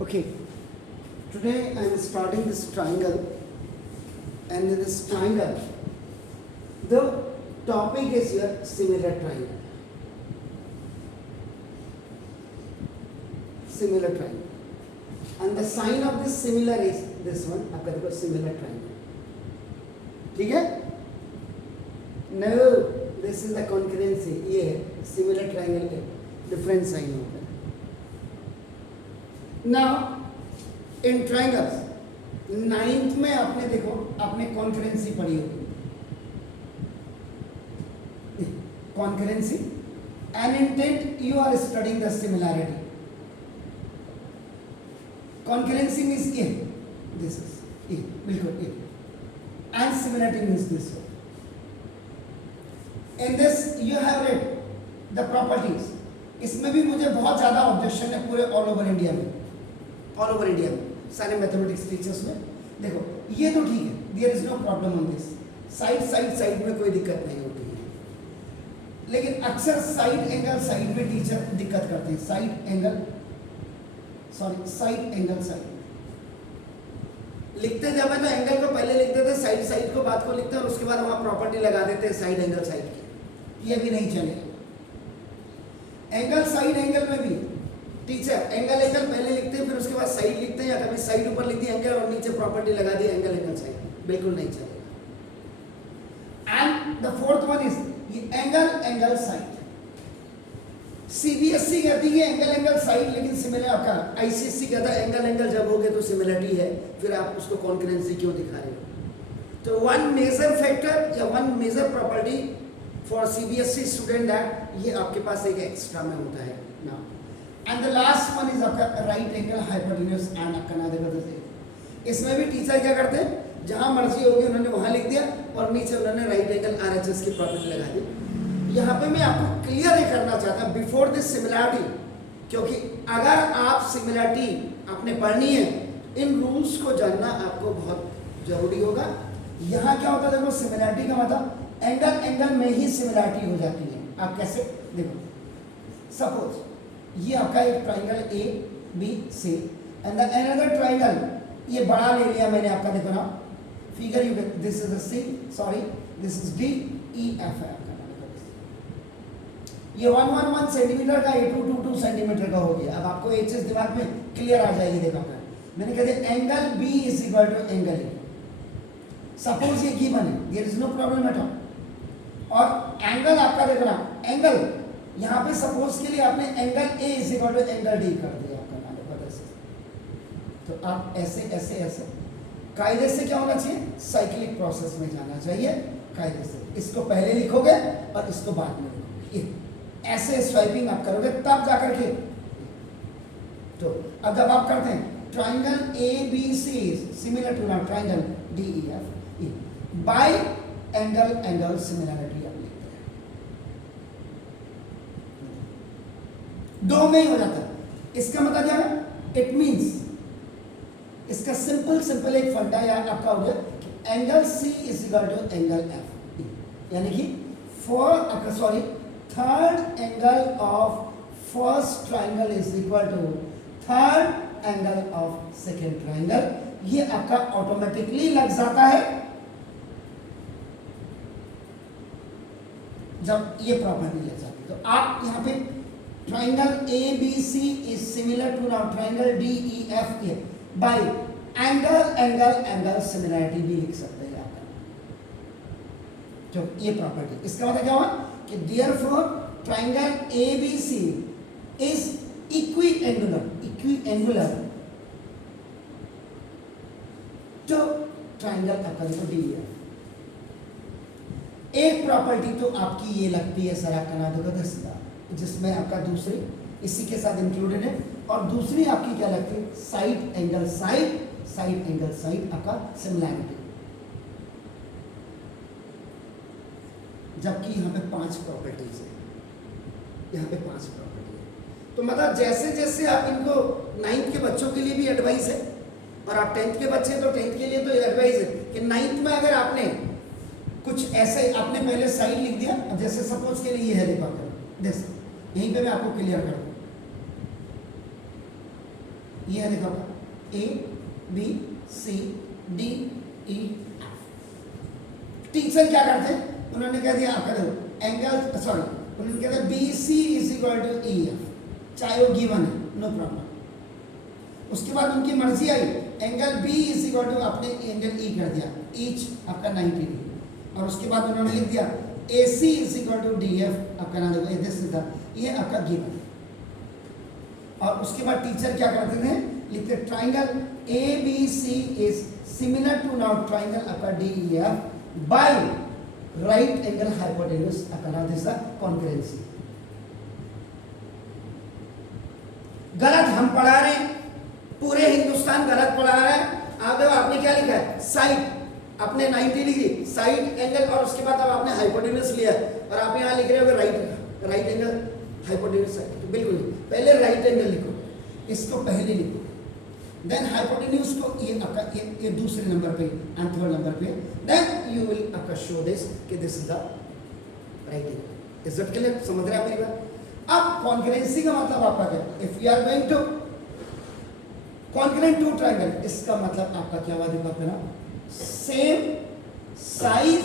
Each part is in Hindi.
Okay, today I am starting this triangle, and in this triangle, the topic is your similar triangle. Similar triangle. And the sign of this similar is this one, आपका देखो similar triangle. ठीक है? No, this is the concurrency. ये है similar triangle के different sign होता है. Now, in triangles, 9th में आपने देखो आपने concurrency पढ़ी होगी. Concurrency, and in 10th you are studying the similarity. Concurrency means A. This is A. बिल्कुल A. And similarity means this one. In this you have read the properties. इसमें भी मुझे बहुत ज़्यादा ऑब्जेक्शन है पूरे ऑल ओवर इंडिया में. ऑल ओवर इंडिया में सारे मैथमेटिक्स टीचर्स में. देखो ये तो ठीक है. There is no problem on this. Side में कोई दिक्कत नहीं होती है. लेकिन अक्सर साइड एंगल साइड में टीचर दिक्कत करते हैं. साइड एंगल साइड लिखते जब है तो एंगल को पहले लिखते थे, साइड को बात को लिखते हैं और उसके बाद वहां प्रॉपर्टी लगा देते हैं साइड एंगल साइड की. ये भी नहीं चलेगा. एंगल साइड एंगल में भी टीचर एंगल पहले लिखते हैं, फिर उसके बाद साइड लिखते हैं, या कभी साइड ऊपर लिख दी एंगल और नीचे प्रॉपर्टी लगा दी एंगल साइड. बिल्कुल नहीं चलेगा. And the fourth one is angle side. CBSE कहती है एंगल साइड, लेकिन सिमिलर आपका आईसीएसई कहता है एंगल जब हो गए तो सिमिलरिटी है, फिर आप उसको कॉन्करेंसी क्यों दिखा रहे हो. तो वन मेजर फैक्टर या one major property for CBSE student that ये आपके पास एक एक्स्ट्रा में होता है ना. And the last one is आपका राइट एंगल हाइपोटेन्यूज एंड आपका ना देखो. इसमें भी टीचर क्या करते हैं, जहां मर्जी होगी उन्होंने वहां लिख दिया और नीचे उन्होंने राइट एंगल आरएचएस की प्रॉपर्टी लगा दी. यहाँ पे मैं आपको क्लियर ये करना चाहता हूँ बिफोर दिस सिमिलरिटी, क्योंकि अगर आप सिमिलरिटी आपने पढ़नी है, इन रूल्स को जानना आपको बहुत जरूरी होगा. यहाँ क्या होता है देखो, सिमिलरिटी का मतलब एंगल में ही सिमिलरिटी हो जाती है. आप कैसे देखो, सपोज ये आपका एक triangle A B C and the another triangle, ये बड़ा ले लिया मैंने आपका, देखो ना figure you get, this is C, sorry this is D E F है. ये 1 सेंटीमीटर का, ये 2 सेंटीमीटर का हो गया. अब आपको एक चीज दिमाग में क्लियर आ जाएगी. देखो मैंने कह दिया angle B is equal to angle A. Suppose ये गिवन है, there is no problem at all. और एंगल आपका देखो ना, एंगल यहाँ पे सपोज के लिए आपने angle A is equal to angle D कर दिया आपका. तो आप ऐसे ऐसे ऐसे कायदे से क्या होना चाहिए, साइक्लिक प्रोसेस में जाना चाहिए कायदे से. इसको पहले लिखोगे और इसको बाद में लिखोगे. ऐसे स्वाइपिंग आप करोगे तब जाकर के. तो अब जब आप करते हैं triangle A B C similar to now triangle D E F E, by angle similarity आप लिखते हैं. दो में ही हो जाता है. इसका मतलब क्या है, इट मींस इसका सिंपल एक फंडा या आपका हो गया angle C is equal to angle F, यानी कि third angle of first triangle is equal to third angle of second triangle. ये आपका ऑटोमेटिकली लग जाता है जब ये प्रॉपर्टी लग जाती है. तो आप यहाँ पे triangle A B C is similar to now triangle D E F A by angle similarity भी लिख सकते हैं आपका. जो ये प्रॉपर्टी, इसका मतलब क्या हुआ कि therefore triangle ABC is equiangular to triangle आपका देखो DEF. एक प्रॉपर्टी तो आपकी ये लगती है सर आपका नाम देखो, जिसमें आपका दूसरी इसी के साथ इंक्लूडेड है, और दूसरी आपकी क्या लगती है, साइड एंगल साइड आपका सिमिलरिटी. जबकि यहाँ पे 5 प्रॉपर्टीज है, यहाँ पे 5 प्रॉपर्टी है. तो मतलब जैसे जैसे आप इनको 9th के बच्चों के लिए भी एडवाइस है, और आप 10th के बच्चे तो 10th के लिए तो एडवाइस है कि 9th में अगर आपने कुछ ऐसे आपने पहले साइड लिख दिया, अब जैसे सपोज के लिए ये है, देखो यहीं पे मैं आपको क्लियर कर दूँ. ये है देखो A B C D E F। Teacher क्या करते हैं, उन्होंने कह दिया आपका देखो एंगल, सॉरी उन्होंने कह दिया BC is equal to EF, चाहे वो गिवन है, नो प्रॉब्लम। उसके बाद उनकी मर्जी आई, angle B is equal to आपने एंगल E कर दिया, ईच आपका 90 डिग्री, और उसके बाद उन्होंने लिख दिया AC is equal to DF, आपका ना देखो दिस इज द, ये आपका गिवन। और उसके बाद टीचर क्या करते थे, लिखते triangle ABC is similar to now triangle आपका DEF by right angle hypotenuse, आपका नाम दिस द कॉन्करेंसी। गलत हम पढ़ा रहे हैं, पूरे हिंदुस्तान गलत पढ़ा रहा है। आप देखो आपने क्या लिखा है, साइड आपने 90 डिग्री साइड एंगल, और उसके बाद अब आपने हाइपोटेन्यूज लिया और आप यहाँ लिख रहे हो राइट एंगल हाइपोटेन्यूज। तो बिल्कुल पहले राइट एंगल लिखो, इसको पहले लिखो, देन हाइपोटेन्यूज को ये आपका ये दूसरे नंबर पे एंड थर्ड नंबर पे, देन यू विल आपका शो दिस कि this is the right angle. Is it clear? समझ रहे हैं मेरी बात? अब कॉन्करेंसी का मतलब आपका क्या, if you are going to concurrent to triangle, इसका मतलब आपका क्या हुआ, देखो आपका ना same size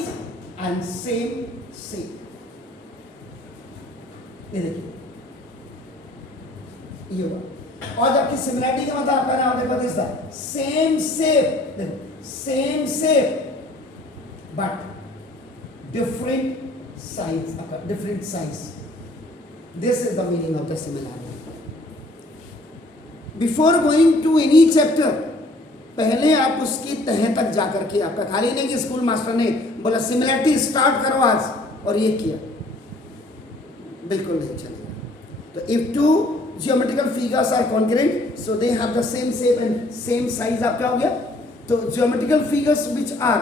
and same shape. ये देखिए ये हुआ। और जबकि सिमिलरिटी का मतलब आपका नाम देखो दिस था सेम शेप, देखो same shape but different size, आपका different size, this is the meaning of the similarity. Before going to any chapter, पहले आप उसकी तह तक जाकर के, आपका खाली नहीं कि स्कूल मास्टर ने बोला सिमिलरिटी स्टार्ट करो आज और ये किया, बिल्कुल नहीं चलेगा। तो if two geometrical figures are concurrent so they have the same shape and same size, आपका हो गया। तो geometrical figures which are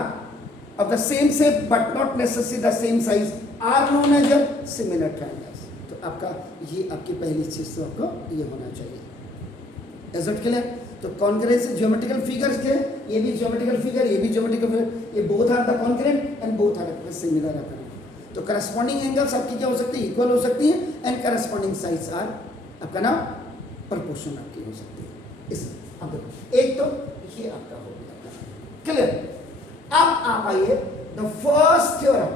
of the same shape but not necessary the same size are known as similar triangles. तो आपका ये आपकी पहली चीज तो आपको ये होना चाहिए। Is it clear? तो कॉन्करेंस ज्योमेट्रिकल फिगर्स के, ये भी ज्योमेट्रिकल फिगर, ये भी ज्योमेट्रिकल फिगर, ये both are the concurrent and both are similar. तो करस्पॉन्डिंग एंगल्स आपकी क्या हो सकती है, इक्वल हो सकती है, एंड करस्पॉन्डिंग साइड्स आर आपका ना प्रोपोर्शन आपकी हो सकती है। इस अब देखो एक तो ये आपका हो गया क्लियर। अब आप आइए द फर्स्ट थ्योरम,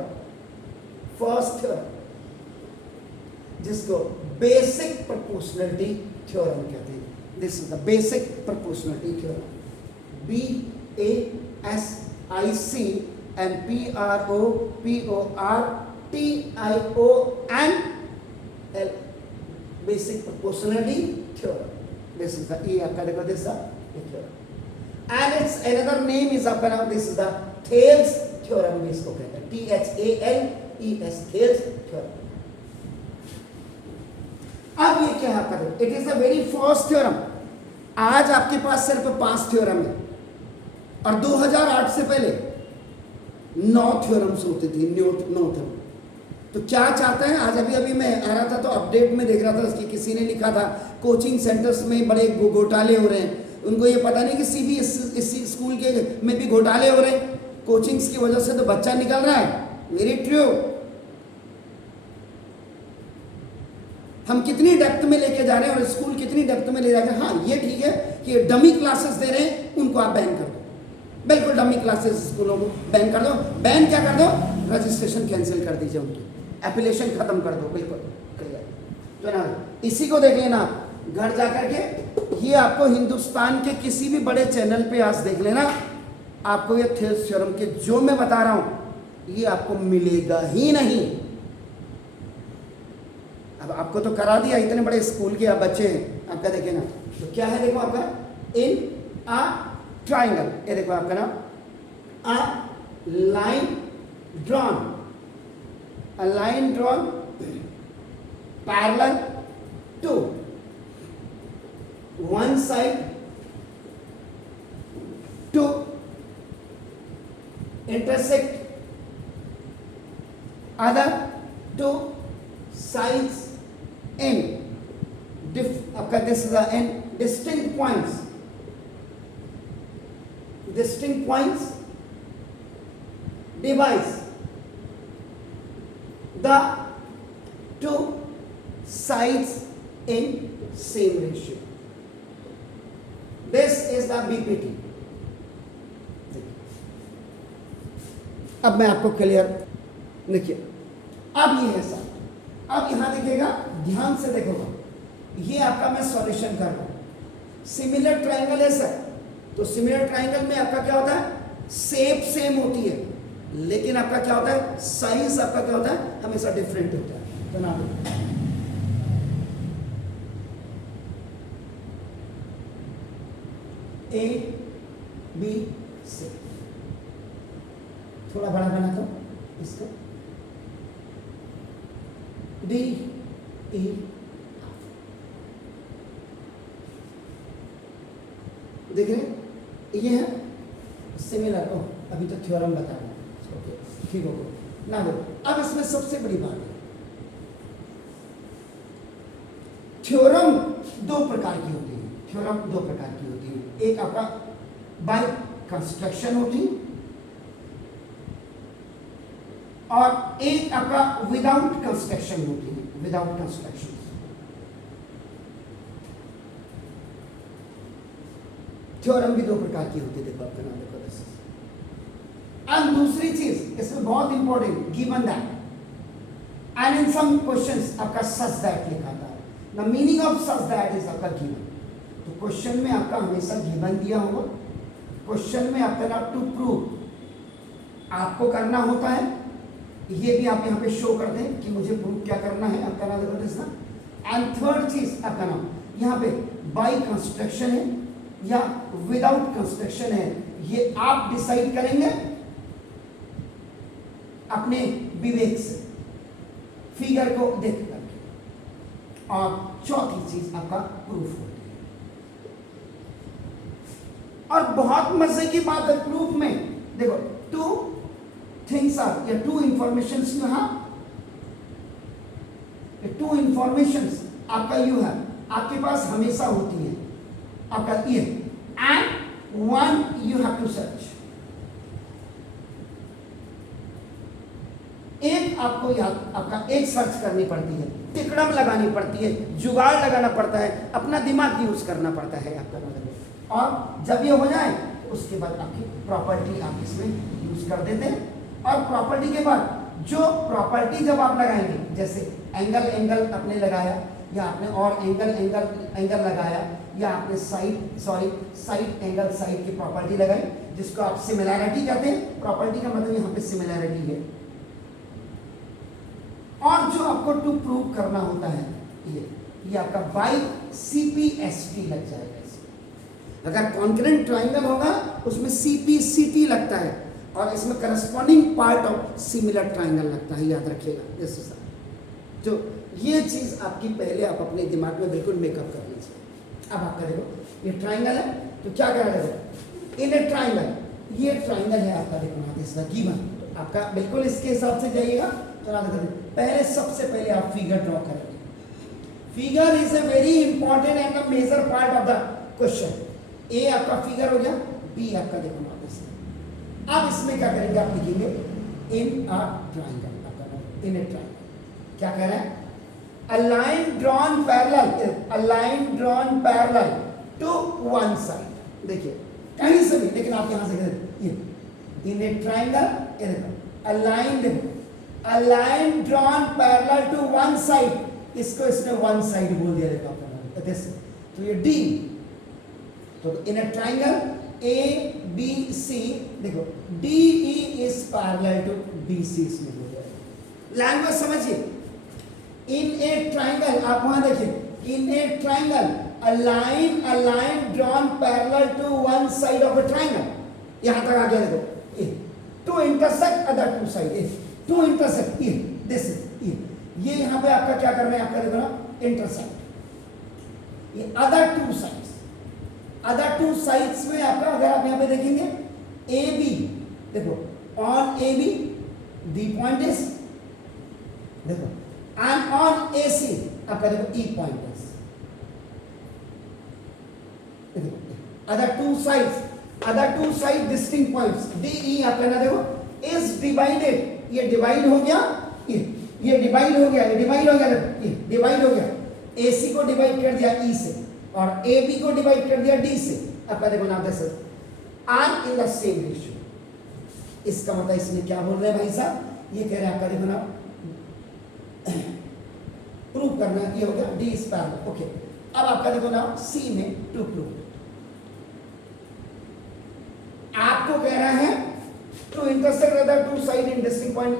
जिसको बेसिक प्रोपोर्शनलिटी थ्योरम कहते हैं। This is the basic proportionality theorem, BASIC and PROPORTIONL, basic proportionality theorem. This is the E आपका देखो, this is the theorem, and its another name is आपका नाम, this is the Thales theorem भी इसको कहते हैं, THALES, Thales theorem। अब ये क्या आपका देखो, it is the very first theorem। आज आपके पास सिर्फ 5 थ्योरम है और 2008 से पहले 9 थ्योरम्स होती थी, 9 थ्योरम। तो क्या चाहते हैं, आज अभी मैं आ रहा था तो अपडेट में देख रहा था कि किसी ने लिखा था कोचिंग सेंटर्स में बड़े घोटाले हो रहे हैं। उनको ये पता नहीं कि CBSE स्कूल के में भी घोटाले हो रहे हैं, कोचिंग्स की वजह से तो बच्चा निकल रहा है। Very true. हम कितनी डेप्थ में लेके जा रहे हैं और स्कूल कितनी डेप्थ में ले जा रहे हैं। हाँ ये ठीक है कि डमी क्लासेस दे रहे हैं, उनको आप बैन कर दो, बिल्कुल डमी क्लासेस स्कूलों को बैन कर दो। बैन क्या कर दो, रजिस्ट्रेशन कैंसिल कर दीजिए, उनकी एप्लीकेशन खत्म कर दो, बिल्कुल क्लियर। तो ना इसी को देख लेना घर जाकर के, ये आपको हिंदुस्तान के किसी भी बड़े चैनल पे आज देख लेना, आपको ये थेल्स थ्योरम के जो मैं बता रहा हूं ये आपको मिलेगा ही नहीं। अब आपको तो करा दिया, इतने बड़े स्कूल के आप बच्चे हैं, आपका देखे ना। तो क्या है देखो आपका इन आ ट्राइंगल, ये देखो आपका ना a line drawn, parallel to one side to intersect other two sides in this is the in distinct points divides the two sides in same ratio। सीधा बीपीटी। अब मैं आपको क्लियर देखिए, अब ये है सर, अब यहां देखिएगा, ध्यान से देखोगा, ये आपका मैं सॉल्यूशन कर रहा हूं। सिमिलर ट्राइंगल है सर, तो सिमिलर ट्राइंगल में आपका क्या होता है, शेप सेम होती है, लेकिन आपका क्या होता है, साइज आपका क्या होता है, हमेशा डिफरेंट होता है। बना दो, ए बी सी, थोड़ा बड़ा बना दो इसको, डी ई, देख रहे, ये है सिमिलर। ओ अभी तो थ्योरम बता रहा हूं, ओके ठीक हो ना। दो, अब इसमें सबसे बड़ी बात है, थ्योरम दो प्रकार की होती है, थ्योरम दो प्रकार की होती है, एक आपका बाय कंस्ट्रक्शन होती है और एक आपका विदाउट कंस्ट्रक्शन होती है, विदाउट कंस्ट्रक्शन। थ्योरम भी दो प्रकार की होती है, देखो आपका नाम देखो दिस। एंड दूसरी चीज इसमें बहुत important, given that, and in some questions आपका सच दैट लिखा था। The meaning of such that is आपका गिवन। तो क्वेश्चन में आपका हमेशा गिवन दिया होगा, क्वेश्चन में आपका नाम टू प्रूव आपको करना होता है, ये भी आप यहाँ पे शो कर दें कि मुझे प्रूव क्या करना है, आपका नाम देखो दिस ना। एंड थर्ड चीज आपका नाम यहाँ पे बाय कंस्ट्रक्शन है या विदाउट कंस्ट्रक्शन है, ये आप डिसाइड करेंगे अपने विवेक से, फिगर को देख करके। और चौथी चीज आपका प्रूफ होती है। और बहुत मजे की बात है प्रूफ में, देखो टू थिंग्स आर या two informations you have, two informations आपका यू है, आपके पास हमेशा होती है, आपका ये, and one you have to search. एक आपको याद, आपका एक सर्च करनी पड़ती है, टिकड़म लगानी पड़ती है, जुगाड़ लगाना पड़ता है, अपना दिमाग यूज करना पड़ता है आपका मतलब। और जब ये हो जाए तो उसके बाद आपकी प्रॉपर्टी आप इसमें यूज कर देते हैं। और प्रॉपर्टी के बाद जो प्रॉपर्टी जब आप लगाएंगे, जैसे एंगल एंगल आपने लगाया, या आपने और एंगल एंगल एंगल लगाया, या आपने साइड एंगल साइड की प्रॉपर्टी लगाई, जिसको आप सिमिलैरिटी कहते हैं। प्रॉपर्टी का मतलब यहाँ पे सिमिलैरिटी है। और जो आपको टू प्रूव करना होता है, ये आपका बाई CPST लग जाएगा इसमें। अगर कॉन्करेंट ट्राइंगल होगा उसमें CPCT लगता है, और इसमें corresponding part of similar triangle लगता है, याद रखिएगा। जैसे जो ये चीज आपकी पहले आप अपने दिमाग में बिल्कुल मेकअप कर लीजिए। अब आपका देखो ये ट्राइंगल है, तो क्या करा देखो, इन ए ट्राइंगल, ये ट्राइंगल है आपका, देखो इसका गिवन, आपका बिल्कुल इसके हिसाब से जाइएगा। पहले सबसे पहले आप फिगर ड्रॉ करेंगे। Figure is a very important and the major part of the question. ए आपका फिगर हो गया, बी आपका देखो वापस। अब इसमें क्या करेंगे, आप लिखेंगे इन अ ट्राइंगल, आपका इन ए ट्राइंगल। क्या कह रहा है, a line drawn parallel to one side। देखिए कहीं से भी, लेकिन आप यहां से ये in a triangle, a line drawn parallel to one side, इसको इसने वन साइड बोल दिया देखो आपका, तो ये D, तो इन ए ट्राइंगल ABC, देखो DE is parallel to BC, इसमें बोल दिया। लैंग्वेज समझिए, इन ए ट्राइंगल, आप वहां देखिए, in a triangle a line drawn parallel to one side of a triangle, यहां तक आ गया देखो, to intersect other two sides, to intersect, this is ये यहां पे आपका क्या करना है, आपका देखो ना इंटरसेक्ट, ये other two sides में आपका, अगर आप यहां पे देखेंगे AB, देखो on AB the point is, देखो and on AC आपका देखो E point is, other two side distinct points DE आपका ना देखो is divided, ये डिवाइड हो गया, ये डिवाइड हो गया, ये डिवाइड हो गया, ये डिवाइड हो गया, AC को डिवाइड कर दिया E से, और ए बी को डिवाइड कर दिया डी से। आपका देखो ना this are in the same ratio. इसका मतलब इसमें क्या बोल रहे हैं भाई साहब, ये कह रहे हैं आपका देखो ना प्रूव करना है, ये हो गया डी इज पैरेलल। ओके, अब आपका देखो ना सी में टू प्रूव, आपको कह रहा है to intersect the two side in distinct point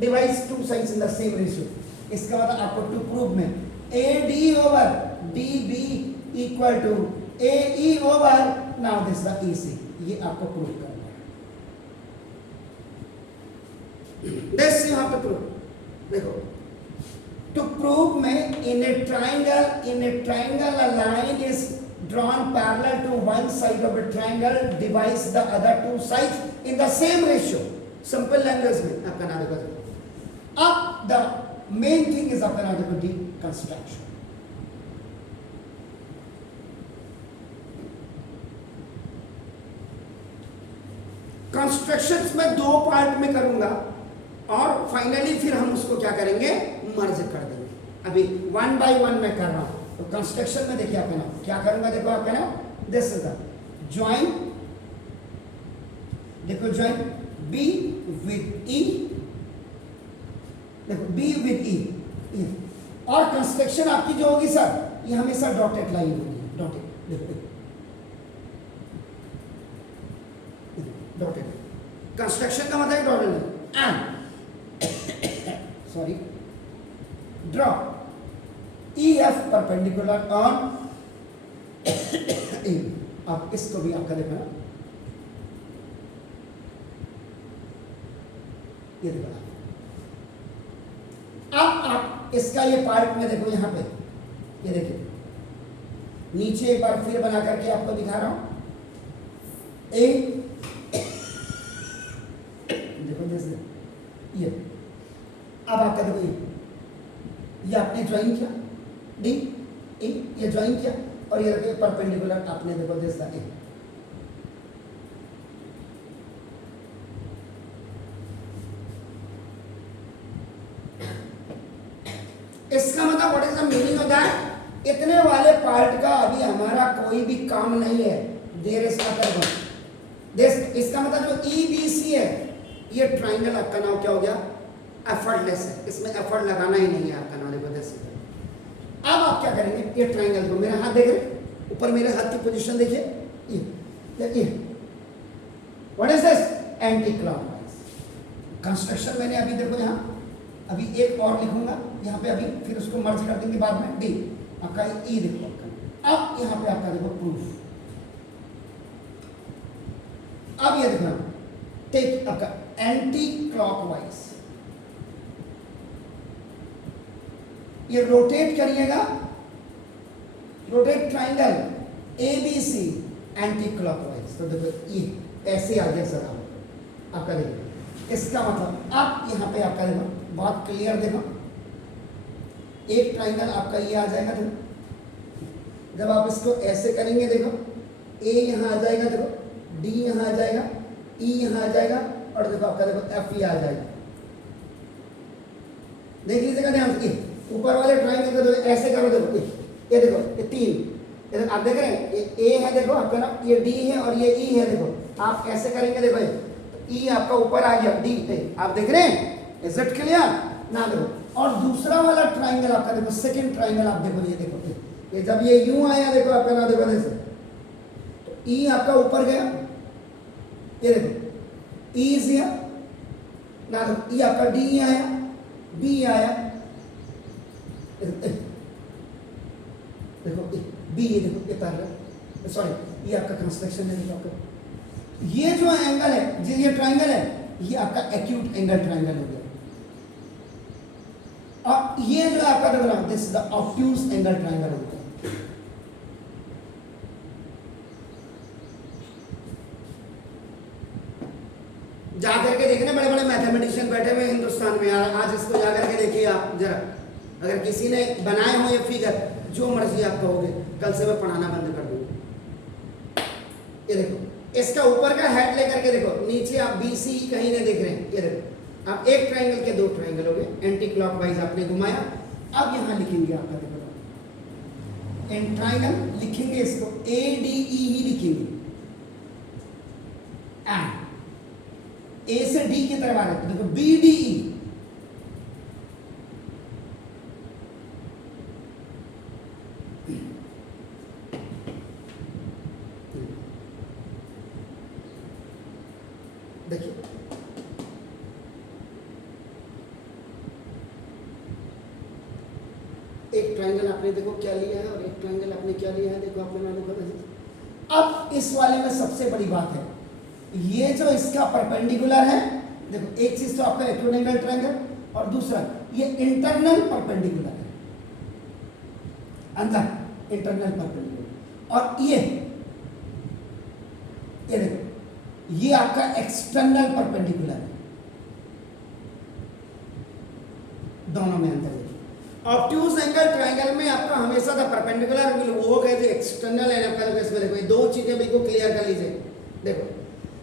divides two sides in the same ratio. इसका मतलब आपको टू प्रूव में A D over D B equal to A E over now this the E C, ये आपको प्रूव करना है। This you have to prove. देखो to prove में in a triangle a line is drawn parallel to one side of a triangle divides the other two sides in the same ratio। simple language में आपका नाम देखो। अब the main thing is आपका नाम देखो डी कंस्ट्रक्शन। कंस्ट्रक्शंस में दो पार्ट में करूंगा और फाइनली फिर हम उसको क्या करेंगे, मर्ज कर देंगे। अभी वन बाय वन मैं कर रहा हूं, तो कंस्ट्रक्शन में देखिए आपका नाम क्या करूंगा, देखो आपका नाम दिस इज द ज्वाइन, देखो ज्वाइन बी विद ई, देखो बी विद ई, और कंस्ट्रक्शन आपकी जो होगी सर ये हमेशा डॉटेड लाइन होगी, डॉटेड, देखो डॉटेड कंस्ट्रक्शन का मतलब है dotted line. And sorry, draw EF perpendicular on A। अब इसको भी आपका देखना, ये देखो अब आप इसका ये पार्ट में देखो यहां पे, ये देखिए नीचे एक बार फिर बना करके आपको दिखा रहा हूं। ए देखो जैसे ये, अब आपका देखो ये आपने ज्वाइन किया डी ए, ये ज्वाइन किया और ये देखो परपेंडिकुलर आपने देखो दिस द ए। इसका मतलब what is the meaning of that, इतने वाले पार्ट का अभी हमारा कोई भी काम नहीं है। देयर इज दिस, इसका मतलब जो ई बी सी है ये ट्राइंगल आपका नाम क्या हो गया, एफर्टलेस है, इसमें एफर्ट लगाना ही नहीं है आपका नाम देखो दिस। अब आप क्या करेंगे, ये ट्राइंगल को मेरा हाथ देख रहे हैं, ऊपर मेरे हाथ की पोजीशन देखिए, ये what is this, anti clockwise. Construction मैंने अभी देखो यहाँ अभी एक और लिखूंगा यहाँ पे, अभी फिर उसको मर्ज कर देंगे बाद में, डी आपका ई देखो आपका। अब यहाँ पे आपका देखो प्रूफ, अब ये देखना टेक आपका एंटी क्लॉकवाइज, ये रोटेट करिएगा, rotate triangle A B C anti clockwise. तो देखो ये ऐसे आ गया सर आपका देखो, इसका मतलब आप यहाँ पे आपका देखो बहुत क्लियर देखो, एक ट्राइंगल आपका ये आ जाएगा, देखो जब आप इसको ऐसे करेंगे देखो ए यहाँ आ जाएगा, देखो डी यहाँ आ जाएगा, ई यहाँ आ जाएगा और देखो आपका देखो एफ ये आ जाएगा। देख लीजिएगा ध्यान से, ऊपर वाले ट्राइंगल को देखो ऐसे करो, देखो ये देखो ये तीन, आप देख रहे हैं ये ए है देखो आपका ना, ये डी है और ये ई है, देखो आप ऐसे करेंगे देखो ई आपका ऊपर आ गया, डी आप देख रहे हैं, इज इट क्लियर ना। देखो और दूसरा वाला ट्राइंगल आपका देखो, सेकंड ट्राइंगल आप देखो, ये देखो ये जब ये यूं आया देखो आपका ना, देखो जैसे तो ई आपका ऊपर गया, ये देखो ई इज हियर ना, देखो ई आपका डी आया, बी आया, देखो बी, ये देखो ये पैरेलल, सॉरी ये आपका कंस्ट्रक्शन है, देखो आपका ये जो एंगल है, ये ट्राइंगल है, ये आपका एक्यूट एंगल ट्राइंगल हो गया, और ये जो आपका देखो ना this the obtuse angle triangle हो गया। जाकर के देखना, बड़े बड़े मैथमेटिशियन बैठे हुए हिंदुस्तान में, आज इसको जाकर के देखिए आप जरा, अगर किसी ने बनाए हो ये फिगर, जो मर्जी आप कहोगे, कल से मैं पढ़ाना बंद कर दूंगा। ये देखो इसका ऊपर का हेड लेकर के देखो, नीचे आप बी सी कहीं नहीं देख रहे हैं, ये देखो आप एक ट्राइंगल के दो ट्राइंगल हो गए, एंटी क्लॉकवाइज आपने घुमाया। अब यहां लिखेंगे आपका देखो इन ट्राइंगल लिखेंगे इसको ADE ही लिखेंगे, एंड ए से डी की तरफ आ रहे हैं, देखो BDE, देखिए एक ट्रायंगल आपने देखो क्या लिया है और एक ट्रायंगल आपने क्या लिया है, देखो आपने देखो वैसे। अब इस वाले में सबसे बड़ी बात है, ये जो इसका परपेंडिकुलर है, देखो एक चीज तो आपका एक्यूट ट्रायंगल और दूसरा ये इंटरनल परपेंडिकुलर है, अंदर इंटरनल परपेंडिकुलर, और ये देखो ये आपका एक्सटर्नल परपेंडिकुलर है, दोनों में अंतर है। ऑब्ट्यूज एंगल ट्रायंगल में आपका हमेशा था परपेंडिकुलर, वो कहते हैं एक्सटर्नल है आपका, देखो इसमें देखो ये दो चीजें बिल्कुल क्लियर कर लीजिए। देखो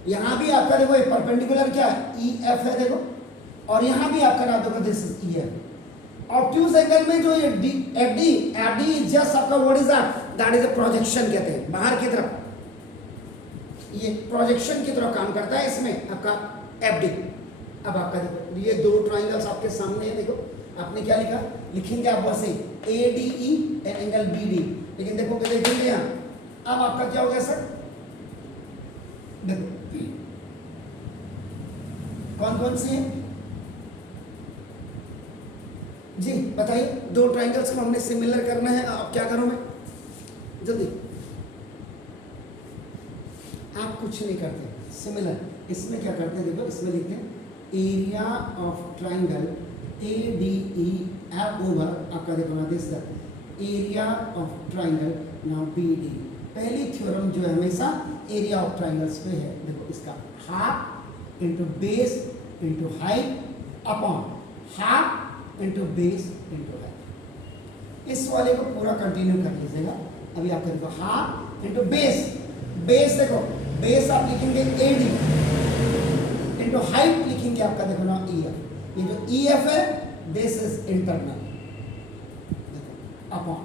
यहां भी आपका देखो ये परपेंडिकुलर क्या है EF है, देखो, और यहां भी आपका नाम देखो this is EF। Obtuse angle में जो ये FD जस्ट आपका what is that is a projection कहते हैं, बाहर की तरफ, ये प्रोजेक्शन की तरफ काम करता है इसमें आपका FD। अब आपका देखो ये दो ट्रायंगल्स आपके सामने है, देखो आपने क्या लिखा, लिखेंगे आप वैसे ADE एंगल BD, लेकिन देखो देखेंगे यहाँ अब आपका क्या हो गया सर, देखो कौन कौन सी है जी बताइए, दो ट्रायंगल्स को हमने सिमिलर करना है, अब क्या करूं मैं जल्दी, आप कुछ नहीं करते, सिमिलर इसमें क्या करते हैं, देखो इसमें लिखते हैं area of triangle ADE over आपका देखो ना this the area of triangle now BD। पहली थ्योरम जो है हमेशा एरिया ऑफ ट्रायंगल्स पे है, देखो इसका half into base into height upon half into base into height. इस वाले को पूरा कंटिन्यू कर लीजिएगा। अभी आपका देखो हाफ इंटू बेस, बेस देखो बेस आप लिखेंगे AD इंटू हाइट लिखेंगे आपका देखो ना EF। ये जो EF है दिस इज इंटरनल, अपॉन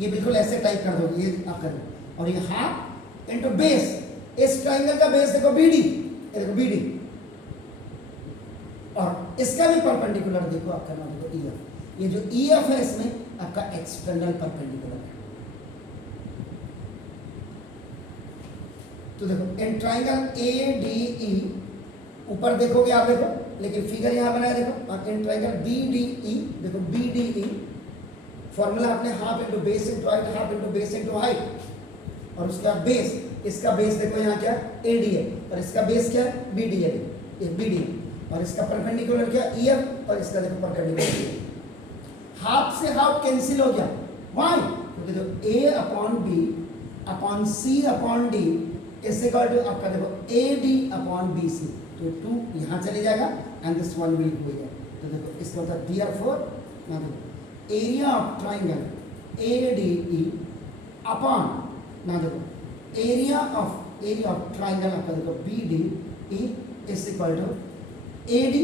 ये बिल्कुल ऐसे टाइप कर दो, ये आप कर दो, और ये हाफ इंटू बेस, इस ट्रायंगल का बेस देखो BD, ये देखो BD, और इसका भी परपेंडिकुलर देखो आपका नाम देखो EF। ये जो EF है इसमें आपका एक्सटर्नल परपेंडिकुलर है। तो देखो इन ट्रायंगल ADE ऊपर देखोगे आप देखो, लेकिन फिगर यहां बनाया देखो, और इन ट्रायंगल BDE देखो BDE फॉर्मूला आपने half into base into height, half into base into height, और उसका बेस, इसका बेस देखो यहाँ क्या AD है और इसका बेस क्या है BD है, ये BD, और इसका परपेंडिकुलर क्या EF, और इसका देखो परपेंडिकुलर। हाफ से हाफ कैंसिल हो गया, व्हाई, क्योंकि जो A upon B upon C upon D is equal to आपका देखो AD अपॉन BC, तो 2 यहाँ चले जाएगा and this one will go here. तो देखो इसका होता है देयरफॉर ना देखो area of triangle ADE upon ना देखो एरिया ऑफ ट्रायंगल आपका देखो BDE is equal to AD,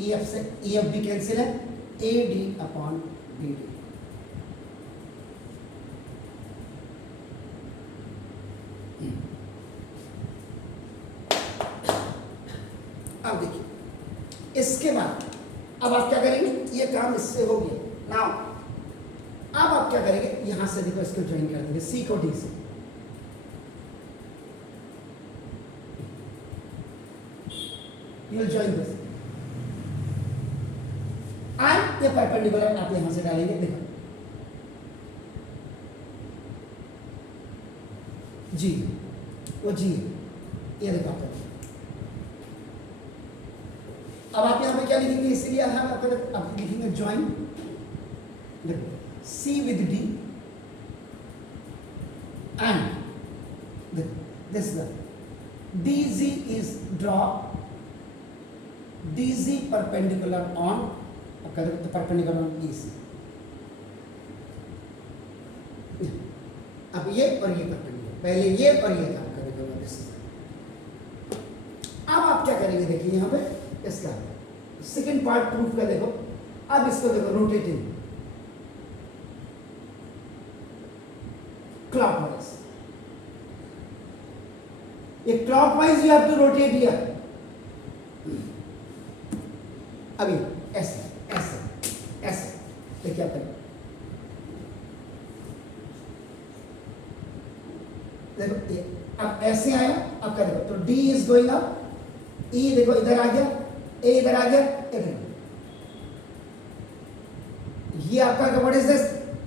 EF से EF भी कैंसिल है, AD अपॉन BD। अब देखिए इसके बाद अब आप क्या करेंगे, ये काम इससे हो गया। नाउ अब आप क्या करेंगे, यहां से देखो इसको ज्वाइन कर देंगे C को D से, you will join this and ये परपेंडिकुलर आप यहां से डालेंगे, देखो G, वो G है, ये देखो आप। अब आप यहाँ पे क्या लिखेंगे, इसीलिए हम आप लिखेंगे ज्वाइन, देखो C with D and देखो this the DZ is draw DZ perpendicular on आपका देखो perpendicular on EC। अब ये और ये perpendicular, पहले ये और ये काम करेंगे दिस। अब आप क्या करेंगे, देखिए यहाँ पे इसका सेकेंड पार्ट प्रूफ का देखो, अब इसको देखो रोटेटिंग, ये clockwise you have to rotate here. अभी ऐसे ऐसे ऐसे देखिए आप करें, देखो ये अब ऐसे आया, अब क्या देखो, तो डी इज गोइंग अप, ई देखो इधर आ गया, ए इधर आ गया, इधर ये आपका what is this,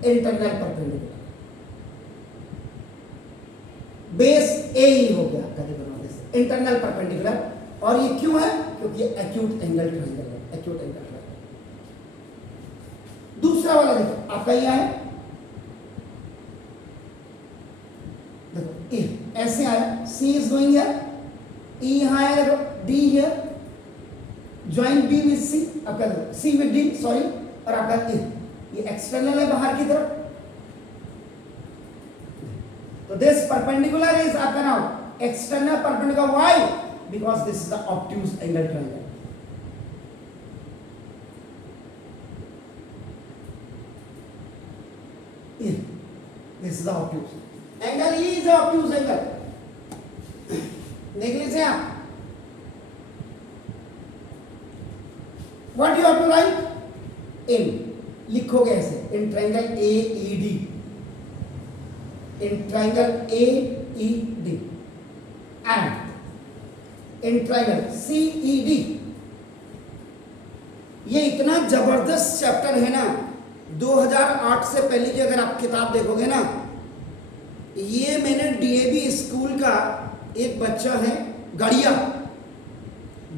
internal perpendicular, base ए ही हो गया आपका, देखो इंटरनल परपेंडिकुलर। और ये क्यों है, क्योंकि एक्यूट एंगल ट्रायंगल है, एक्यूट एंगल ट्रायंगल। दूसरा वाला देखो आपका ये है, देखो ए ऐसे आया, C is going here, E यहां आया, देखो D here, join B with C, आपका देखो सी विद डी, सॉरी, और आपका ए, ये एक्सटर्नल है बाहर की तरफ। तो दिस परपेंडिकुलर इज आपका now external perpendicular, why, because this is the obtuse angle triangle. This is the obtuse angle, E is the obtuse angle. देख लीजिए आप, what you have to write, in लिखोगे ऐसे, in triangle A E D, in triangle A E D and in triangle C E D. ये इतना जबरदस्त चैप्टर है ना, 2008 से पहले की अगर आप किताब देखोगे ना, ये मैंने डीएवी स्कूल का एक बच्चा है गड़िया,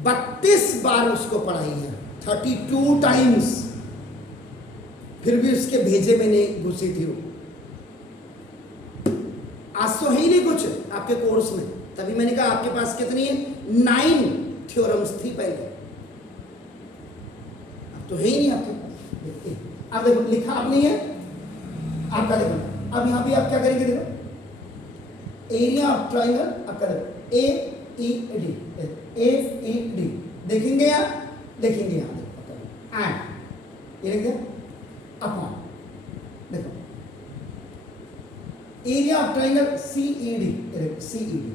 32 बार उसको पढ़ाई है, 32 टाइम्स, फिर भी उसके भेजे में नहीं घुसी थी वो। आज तो है ही नहीं कुछ आपके कोर्स में, तभी मैंने कहा आपके पास कितनी है, 9 थ्योरम्स थी पहले, अब तो है ही नहीं आपके पास। अब देखो लिखा अब नहीं है आपका, देखो अब यहां भी आप क्या करेंगे, देखो एरिया ऑफ ट्रायंगल आपका, देखो ए ई डी, ए ई डी देखेंगे या देखेंगे यहां, देखो एंड ये लिख दिया अपॉन, देखो area of triangle C E D, C E D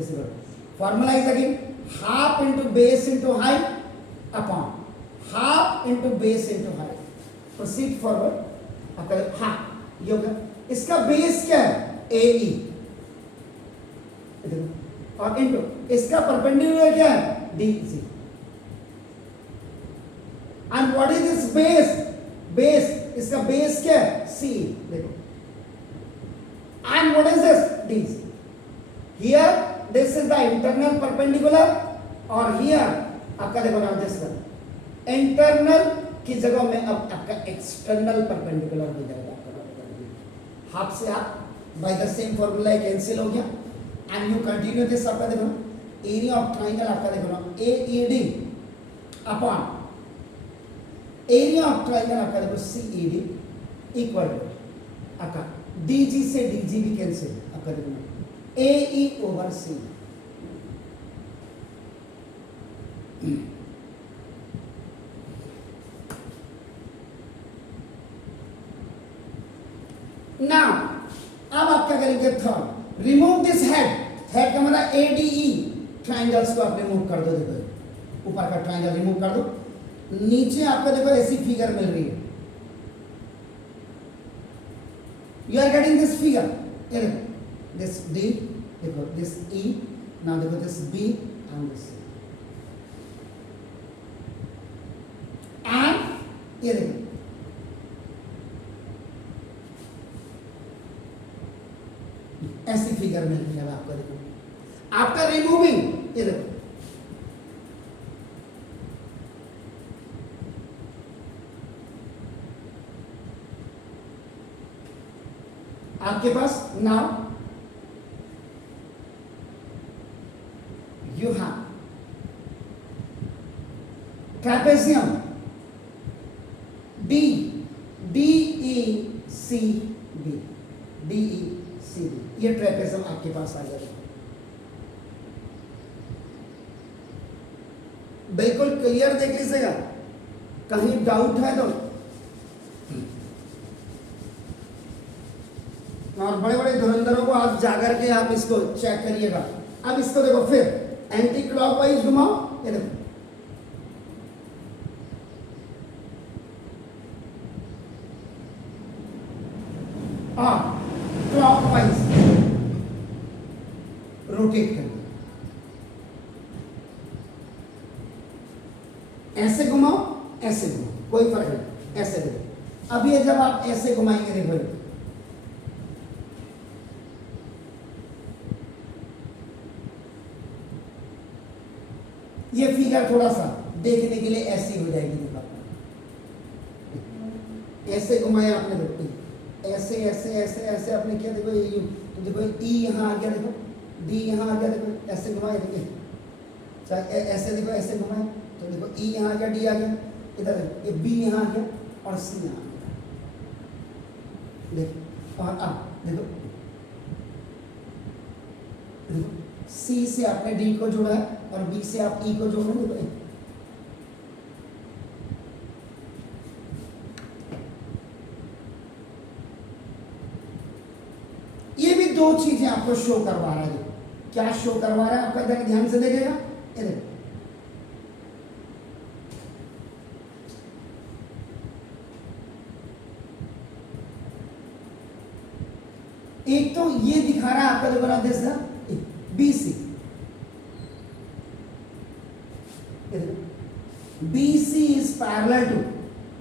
is formula is again half into base into height upon half into base into height. Proceed forward, आपका हाफ ये होगा, इसका बेस क्या है, ए ई, और इंटू इसका परपेंडिकुलर क्या है, D C. And what is this base, base इसका बेस क्या है, सी, देखो and what is this, D C. Here this is the internal perpendicular, और हियर आपका देखो ना, दिस इंटरनल की जगह में अब आपका एक्सटर्नल परपेंडिकुलर हो जाएगा, आपका हाफ से half by the same formula cancel हो गया। एंड यू कंटिन्यू दिस, आपका देखो एरिया ऑफ ट्रायंगल आपका देखो ना, A E D upon area of triangle आपका देखो C E D equal to आपका डी जी से डी जी भी कैंसिल, आपका देखो ए ई ओवर सी। नाउ अब आप क्या करेंगे, third remove this head, head का मतलब ए डी ई, ट्रायंगल्स को आप रिमूव कर दो, देखो ऊपर का ट्रायंगल रिमूव कर दो, नीचे आपको देखो ऐसी फिगर मिल रही है, you are getting this figure, ये देखो दिस डी, देखो दिस ई, नाउ देखो this B and this C, and ये देखो ऐसी फिगर मिल रही है आपको, देखो आफ्टर रिमूविंग, ये देखो आपके पास now you have trapezium D D E C B, D E C B, ये ट्रेपेजियम आपके पास आ जाएगा। बिल्कुल क्लियर देख लीजिएगा, कहीं डाउट है तो, और बड़े बड़े धुरंधरों को आप जाकर के आप इसको चेक करिएगा। अब इसको देखो फिर एंटी क्लॉकवाइज घुमाओ, ये देखो क्लॉकवाइज रोटेट करना, ऐसे घुमाओ ऐसे घुमाओ, कोई फर्क नहीं, ऐसे देखो। अब ये जब आप ऐसे घुमाएंगे देखो ये फिगर थोड़ा सा देखने के लिए ऐसी हो जाएगी, देखो ऐसे घुमाया आपने, देखो ऐसे ऐसे ऐसे ऐसे आपने किया, देखो ये तो देखो ई यहाँ आ गया, देखो डी यहाँ आ गया, देखो ऐसे घुमाए, देखिए ऐसे देखो ऐसे घुमाए तो देखो ई यहाँ आ गया, डी आ गया, इधर देखो ये बी यहाँ आ गया और सी यहाँ आ गया, देखो और अब देखो सी से आपने डी को जोड़ा है और बी से आप ई को जोड़ो, देखो ये भी दो चीजें आपको शो करवा रहा है। क्या शो करवा रहा है आपका, इधर ध्यान से देखिएगा, इधर एक तो ये दिखा रहा है आपका जो बना this BC, BC is parallel to,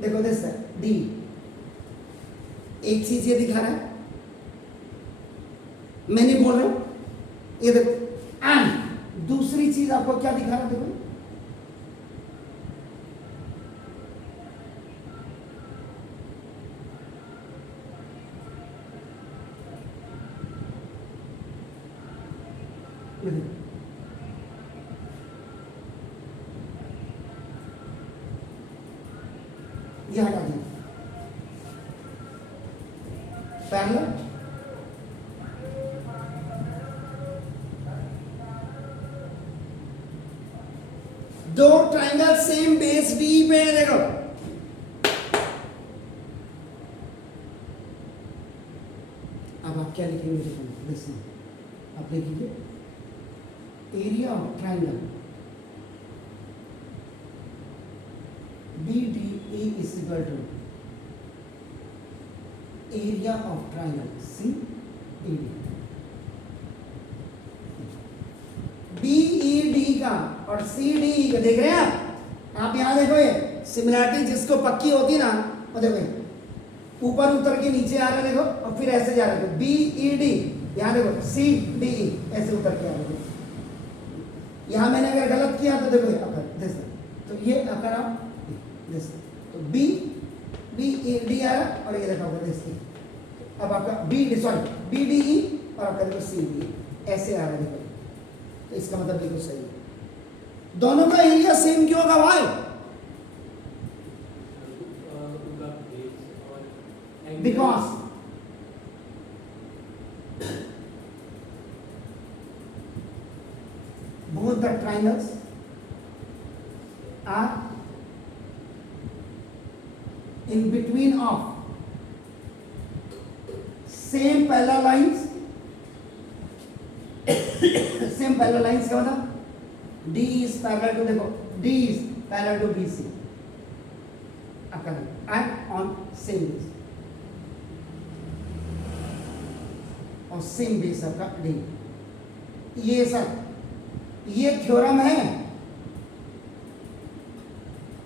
देखो दिस D, एक चीज ये दिखा रहा है, मैं नहीं बोल रहा हूं, ये देखो एंड दूसरी चीज आपको क्या दिखा रहा है, देखो ये हटा दिया पैरेलल, दो ट्राइंगल सेम बेस बी पे है, देखो अब आप क्या लिखेंगे, देखो आप लिखिए area of triangle BDE is equal to area of triangle CED, BED का और CDE का देख रहे हैं आप यहाँ देखो ये सिमिलरिटी जिसको पक्की होती है ना, वो देखो ऊपर उतर के नीचे आ रहा है, देखो और फिर ऐसे जा रहा है, BED यहाँ देखो CDE ऐसे उतर के आ रहा है, यहाँ मैंने अगर गलत किया तो देखो तो ये अगर आप तो BED आ रहा और ये देखा होगा, अब आपका BDE और आपका देखो CDE ऐसे आ रहा है, देखो तो इसका मतलब बिल्कुल सही है। दोनों का एरिया सेम क्यों होगा भाई, because both the triangles are in between of same parallel lines, same parallel lines का मतलब D is parallel to, देखो D is parallel to BC and on same base और सेम बेस आपका D। ये सर ये थ्योरम है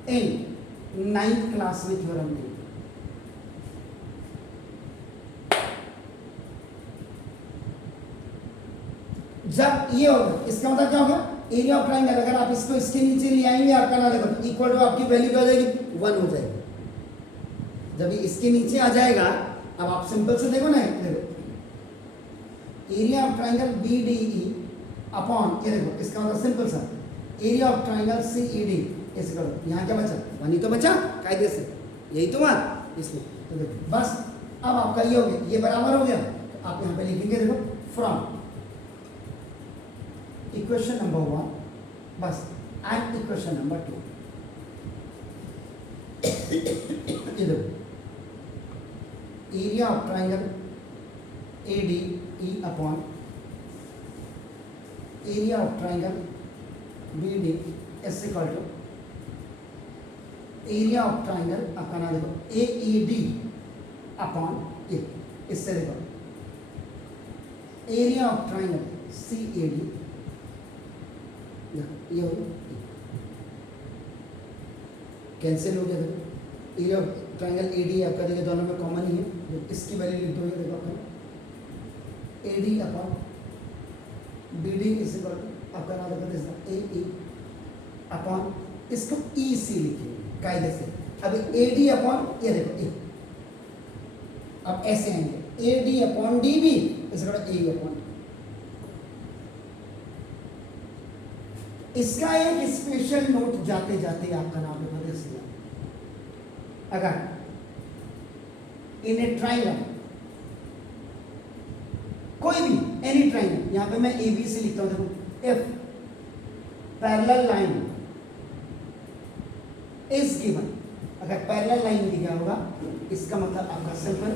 इन 9th क्लास में थ्योरम नहीं, जब ये होगा इसका मतलब क्या होगा, एरिया ऑफ ट्राइंगल अगर आप इसको इसके नीचे ले आएंगे आपका ना देखो इक्वल टू आपकी वैल्यू क्या हो जाएगी 1 हो जाएगी, जब ये इसके नीचे आ जाएगा अब आप सिंपल से देखो ना, देखो area of triangle BDE upon ये देखो इसका मतलब सिंपल सा एरिया ऑफ ट्राइंगल CED ऐसे करो, यहाँ क्या बचा 1 ही तो बचा कायदे से, यही तो बात इसमें, तो देखो बस अब आपका ये हो गया, ये बराबर हो गया, तो आप यहाँ पे लिखेंगे देखो फ्रॉम इक्वेशन नंबर 1 बस एंड इक्वेशन नंबर 2, ये देखो area of triangle ADE upon area of triangle B D is equal to area of triangle, आपका नाम देखो ए ई डी अपॉन ए, इससे देखो area of triangle C A D, ये हो कैंसिल हो गया। देखो area of triangle A D आपका देखिए दोनों में कॉमन ही है, इसकी वैल्यू लिख दो, ये देखो अपना A D upon B D is equal to आपका नाम देखो ए ई अपॉन, इसको ई सी लिखिए कायदे से। अब ए डी अपॉन ये देखो ए, अब ऐसे आएंगे A D upon D B is equal to A upon, इसका एक स्पेशल नोट जाते जाते आपका नाम देखो दे दिया। अगर इन ए ट्राइंगल, कोई भी एनी ट्राइंगल, यहां पे मैं ए बी से लिखता हूं, देखो if parallel line is given, अगर पैरेलल लाइन दिया होगा इसका मतलब आपका सिंपल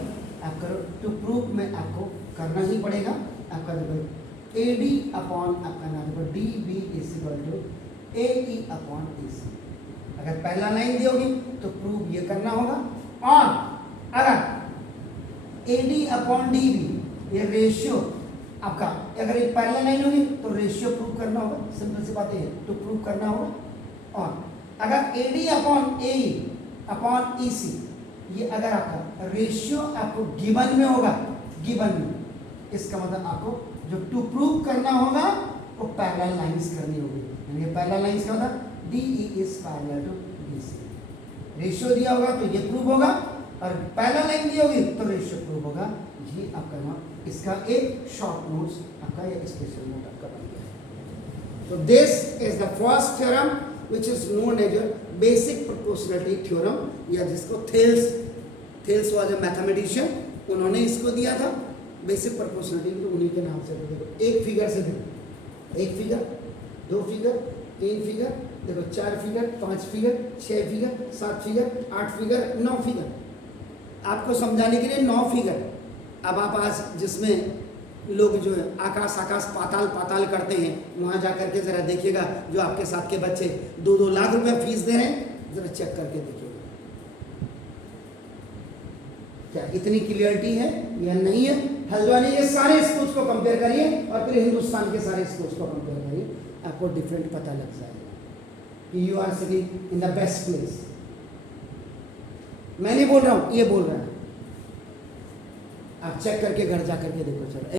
आप करो टू प्रूव में आपको करना ही पड़ेगा। आपका देखो ए डी अपॉन आपका नाम देखो D B is equal to A E upon A C, अगर पैरेलल लाइन दी होगी तो प्रूव ये करना होगा। और अगर A D upon D B ये रेशियो आपका, अगर एक पैरेलल लाइन होगी तो रेशियो प्रूव करना होगा, सिंपल सी बात है तो प्रूव करना होगा। और अगर A D upon A upon E C, ये अगर आपका रेशियो आपको गिवन में होगा, गिवन में, इसका मतलब आपको जो टू प्रूव करना होगा वो पैरेलल लाइंस करनी होगी, यानी पैरेलल लाइंस का मतलब D E is parallel to D C, ratio दिया होगा तो ये प्रूव होगा, और पैरेलल लाइन दी होगी तो रेशियो प्रूव होगा। ये आपका नाम, इसका एक शॉर्ट नोट्स आपका या स्पेशल नोट आपका बन गया। तो this is the first theorem which is known as a basic proportionality theorem, या जिसको थेल्स वाज ए मैथमेटिशियन, उन्होंने इसको दिया था बेसिक प्रोपोर्शनलिटी, तो उन्हीं के नाम से देखो। एक फिगर से देखो, एक फिगर, दो फिगर, तीन फिगर, देखो 4 figure, 5 figure, 6 figure, 7 figure, 8 figure, 9 figure, आपको समझाने के लिए 9 फिगर। अब आप आज जिसमें लोग जो है आकाश आकाश पाताल पाताल करते हैं, वहाँ जा करके ज़रा देखिएगा, जो आपके साथ के बच्चे 2-2 लाख रुपए फीस दे रहे हैं, ज़रा चेक करके देखिएगा क्या इतनी क्लियरिटी है या नहीं है। हल्द्वानी ये सारे स्कूल्स को कंपेयर करिए और फिर हिंदुस्तान के सारे स्कूल्स को कंपेयर करिए, आपको डिफरेंट पता लग जाएगा कि you are sitting in the best place. मैं नहीं बोल रहा हूँ, ये बोल रहा है, आप चेक करके घर जा करके देखो। चलो।